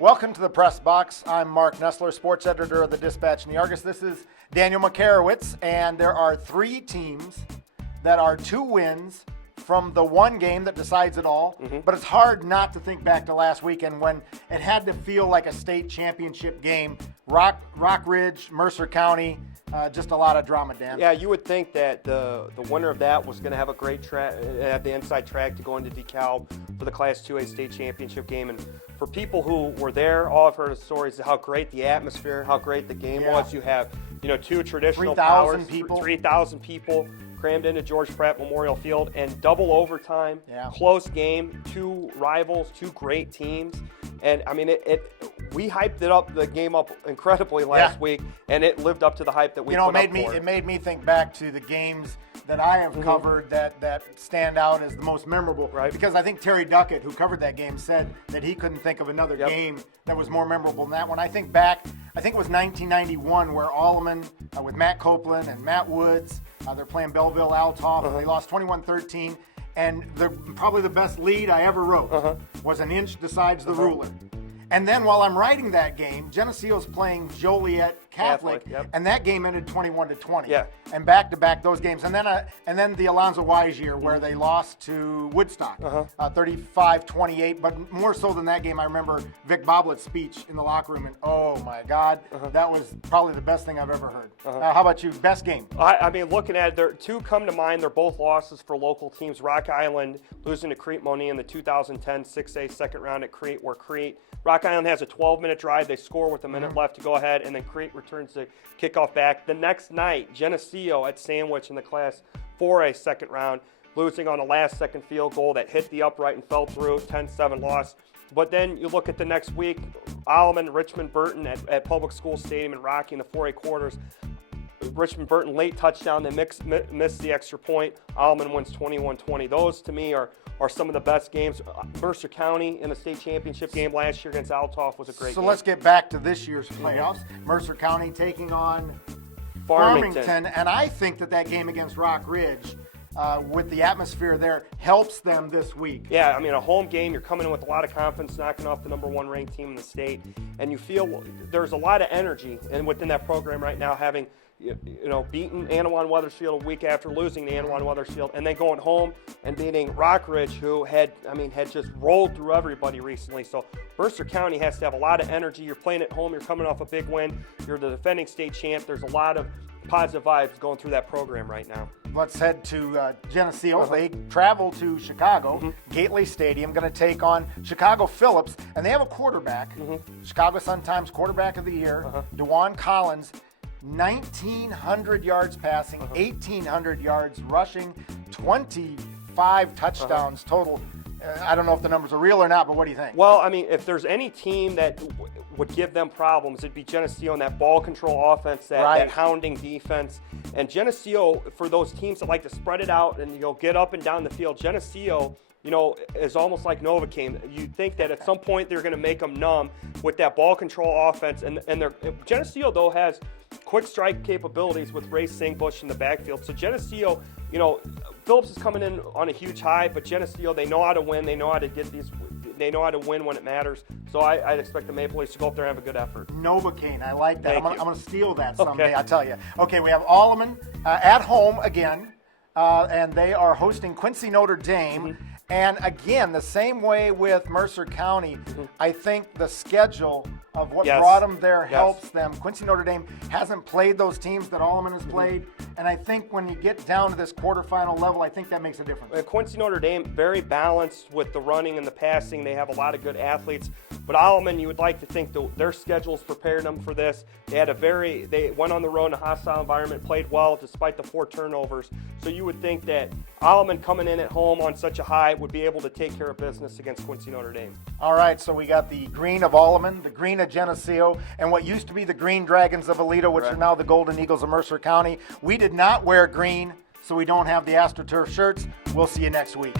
Welcome to the Press Box. I'm Marc Nestler, sports editor of the Dispatch and the Argus. This is Daniel Makarewicz, and there are three teams that are 2 wins from the one game that decides it all. But it's hard not to think back to last weekend when it had to feel like a state championship game. Rock Ridge, Mercer County, just a lot of drama, Dan. Yeah, you would think that the winner of that was going to have a great track, have the inside track to go into DeKalb for the Class 2A state championship game. And for people who were there, all I've heard of stories of how great the atmosphere, how great the game was. You have, 2 traditional 3,000 people. 3,000 people crammed into George Pratt Memorial Field, and double overtime, close game, 2 rivals, 2 great teams. And I mean, we hyped the game up incredibly last week, and it lived up to the hype that we put up for it. It made me think back to the games that I have covered that stand out as the most memorable. Right. Because I think Terry Duckett, who covered that game, said that he couldn't think of another game that was more memorable than that. When I think back, I think it was 1991 where Alleman, with Matt Copeland and Matt Woods, they're playing Belleville Altoff, and they lost 21-13. And probably the best lead I ever wrote was an inch decides the ruler. And then while I'm writing that game, Geneseo's playing Joliet Catholic, and that game ended 21-20. Yeah. And back-to-back those games, and then the Alonzo Wise year where they lost to Woodstock, 35-28. But more so than that game, I remember Vic Boblett's speech in the locker room, and oh my God, that was probably the best thing I've ever heard. How about you? Best game? I mean, looking at it, there 2 come to mind. They're both losses for local teams. Rock Island losing to Crete Money in the 2010 6A second round at Crete, where Rock Island has a 12-minute drive. They score with a minute left to go ahead, and then Crete returns the kickoff back. The next night, Geneseo at Sandwich in the Class 4A second round, losing on a last-second field goal that hit the upright and fell through, 10-7 loss. But then you look at the next week, Alleman, Richmond Burton at Public School Stadium in Rocky in the 4A quarters. Richmond Burton late touchdown, they missed the extra point. Alleman wins 21-20. Those to me are some of the best games. Mercer County in the state championship game last year against Altoff was a great game. So let's get back to this year's playoffs. Mercer County taking on Farmington, and I think that game against Rock Ridge, with the atmosphere there, helps them this week. Yeah, I mean, a home game, you're coming in with a lot of confidence, knocking off the #1 ranked team in the state, and you feel there's a lot of energy within that program right now, having beaten Anawan Wethersfield a week after losing to Anawan Wethersfield, and then going home and beating Rock Ridge, who had just rolled through everybody recently. So Mercer County has to have a lot of energy. You're playing at home. You're coming off a big win. You're the defending state champ. There's a lot of positive vibes going through that program right now. Let's head to Geneseo. They travel to Chicago, Gately Stadium, going to take on Chicago Phillips, and they have a quarterback, Chicago Sun-Times quarterback of the year, DeJuan Collins. 1,900 yards passing, 1,800 yards rushing, 25 touchdowns total. I don't know if the numbers are real or not, but what do you think? Well, I mean, if there's any team that would give them problems, it'd be Geneseo and that ball control offense, that hounding defense. And Geneseo, for those teams that like to spread it out and get up and down the field, Geneseo, is almost like Novocaine. You think that at some point they're going to make them numb with that ball control offense. And Geneseo, though, has quick strike capabilities with Ray Singbush in the backfield. So Geneseo, Phillips is coming in on a huge high, but Geneseo, they know how to win. They know how to they know how to win when it matters. So I'd expect the Maple Leafs to go up there and have a good effort. Novocaine, I like that. I'm going to steal that someday, Okay. I'll tell you. Okay, we have Alleman at home again, and they are hosting Quincy Notre Dame. And again, the same way with Mercer County, I think the schedule of what brought them there helps them. Quincy Notre Dame hasn't played those teams that Alleman has played, and I think when you get down to this quarterfinal level, I think that makes a difference. Quincy Notre Dame, very balanced with the running and the passing. They have a lot of good athletes. But Alleman, you would like to think their schedules prepared them for this. They went on the road in a hostile environment, played well despite the 4 turnovers. So you would think that Alleman coming in at home on such a high would be able to take care of business against Quincy Notre Dame. All right, so we got the green of Alleman, the green of Geneseo, and what used to be the Green Dragons of Aledo, which are now the Golden Eagles of Mercer County. We did not wear green, so we don't have the AstroTurf shirts. We'll see you next week.